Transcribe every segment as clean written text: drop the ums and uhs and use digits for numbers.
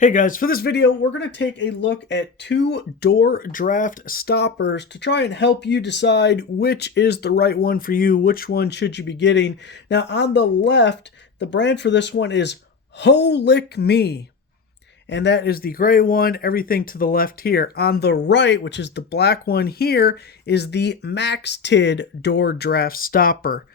Hey guys, for this video, we're going to take a look at two door draft stoppers to try and help you decide which is the right one for you, which one should you be getting. Now on the left, the brand for this one is Holick Me, and that is the gray one, everything to the left here. On the right, which is the black one here, is the Maxtid door draft stopper.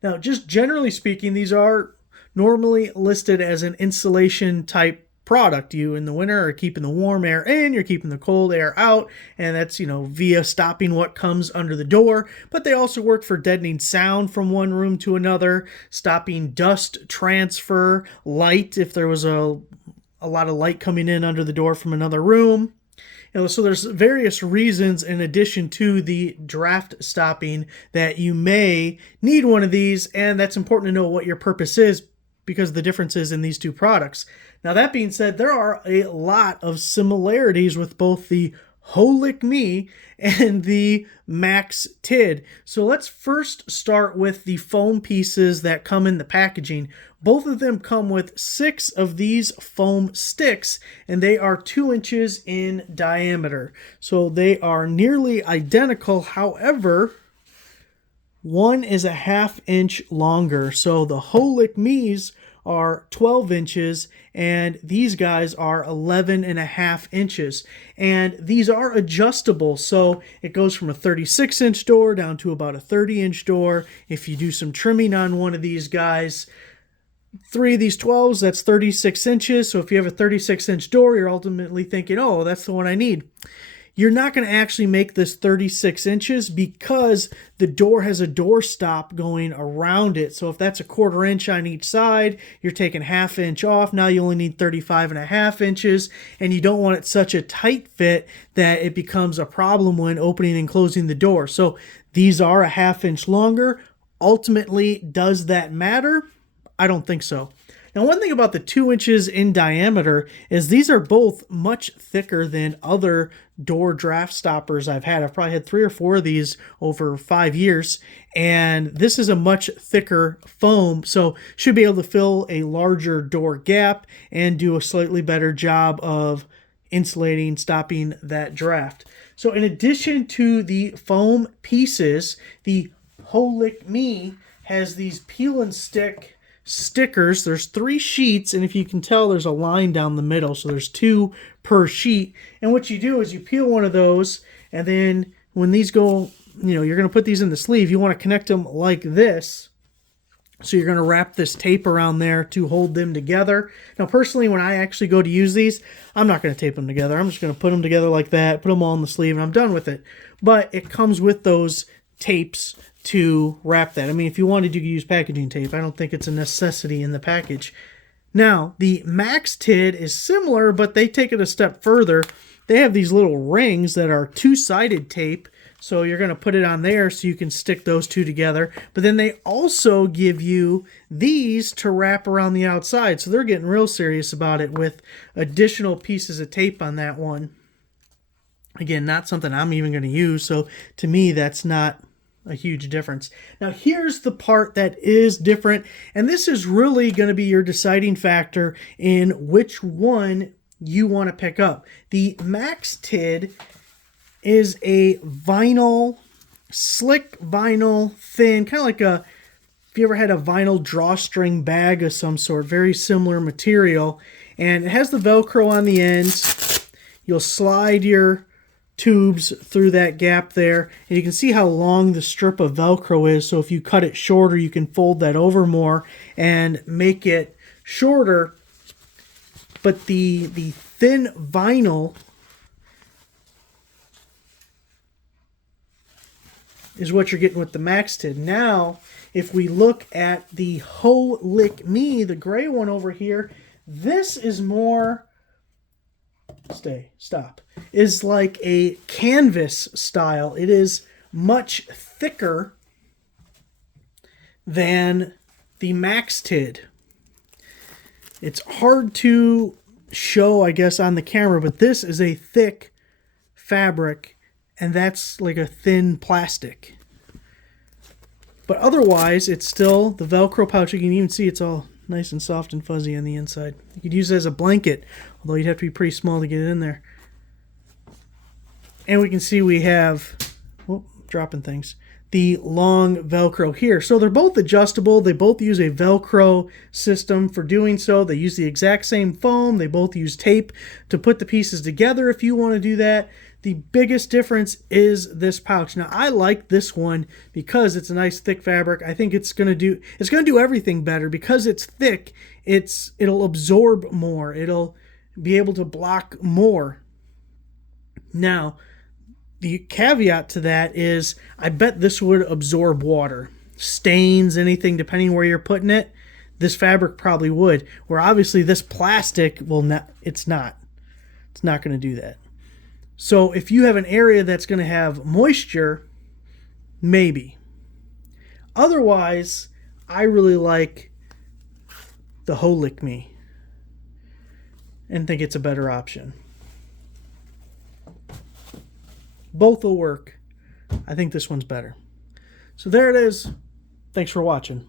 Now just generally speaking, these are normally listed as an insulation type product. You in the winter are keeping the warm air in, you're keeping the cold air out, and that's, via stopping what comes under the door. But they also work for deadening sound from one room to another, stopping dust transfer, light if there was a lot of light coming in under the door from another room. So there's various reasons in addition to the draft stopping that you may need one of these, and that's important to know what your purpose is because of the differences in these two products. Now that being said, there are a lot of similarities with both the Holick Me and the Maxtid. So let's first start with the foam pieces that come in the packaging. Both of them come with 6 of these foam sticks, and they are 2 inches in diameter. So they are nearly identical. However, one is a ½ inch longer. So the Holick Me's are 12 inches and these guys are 11.5 inches, and these are adjustable, so it goes from a 36-inch door down to about a 30-inch door. If you do some trimming on one of these guys, 3 of these 12s, that's 36 inches. So if you have a 36-inch door, you're ultimately thinking, oh, that's the one I need. You're not going to actually make this 36 inches because the door has a door stop going around it. So if that's a 1/4 inch on each side, you're taking ½ inch off. Now you only need 35.5 inches, and you don't want it such a tight fit that it becomes a problem when opening and closing the door. So these are a ½ inch longer. Ultimately, does that matter? I don't think so. Now, one thing about the 2 inches in diameter is these are both much thicker than other door draft stoppers I've had. I've probably had 3 or 4 of these over 5 years, and this is a much thicker foam, so should be able to fill a larger door gap and do a slightly better job of insulating, stopping that draft. So in addition to the foam pieces, the Holick Me has these peel and stick stickers. There's 3 sheets, and if you can tell, there's a line down the middle, so there's 2 per sheet. And what you do is you peel one of those, and then when these go, you're going to put these in the sleeve. You want to connect them like this, so you're going to wrap this tape around there to hold them together. Now personally, when I actually go to use these, I'm not going to tape them together. I'm just going to put them together like that, put them all in the sleeve, and I'm done with it. But it comes with those tapes to wrap that. I mean, if you wanted, you could use packaging tape. I don't think it's a necessity in the package. Now, the Maxtid is similar, but they take it a step further. They have these little rings that are 2-sided tape, so you're going to put it on there so you can stick those two together. But then they also give you these to wrap around the outside, so they're getting real serious about it with additional pieces of tape on that one. Again, not something I'm even going to use, so to me, that's not a huge difference. Now here's the part that is different, and this is really going to be your deciding factor in which one you want to pick up. The Maxtid is a vinyl, slick vinyl, thin, kind of like if you ever had a vinyl drawstring bag of some sort, very similar material, and it has the Velcro on the ends. You'll slide your tubes through that gap there, and you can see how long the strip of Velcro is. So if you cut it shorter, you can fold that over more and make it shorter. But the thin vinyl is what you're getting with the Maxtid. Now, if we look at the Holick Me, the gray one over here, this is more is like a canvas style. It is much thicker than the Maxtid. It's hard to show, I guess, on the camera, but this is a thick fabric, and that's like a thin plastic. But otherwise, it's still the Velcro pouch. You can even see it's all nice and soft and fuzzy on the inside. You could use it as a blanket, although you'd have to be pretty small to get it in there. And we can see we have, oh, dropping things, the long Velcro here. So they're both adjustable. They both use a Velcro system for doing so. They use the exact same foam. They both use tape to put the pieces together if you want to do that. The biggest difference is this pouch. Now, I like this one because it's a nice thick fabric. I think it's going to do everything better because it's thick. It'll absorb more. It'll be able to block more. Now, the caveat to that is I bet this would absorb water, stains, anything, depending where you're putting it. This fabric probably would, where obviously this plastic will not. It's not going to do that. So if you have an area that's going to have moisture, maybe. Otherwise, I really like the Holick Me and think it's a better option. Both will work. I think this one's better. So there it is. Thanks for watching.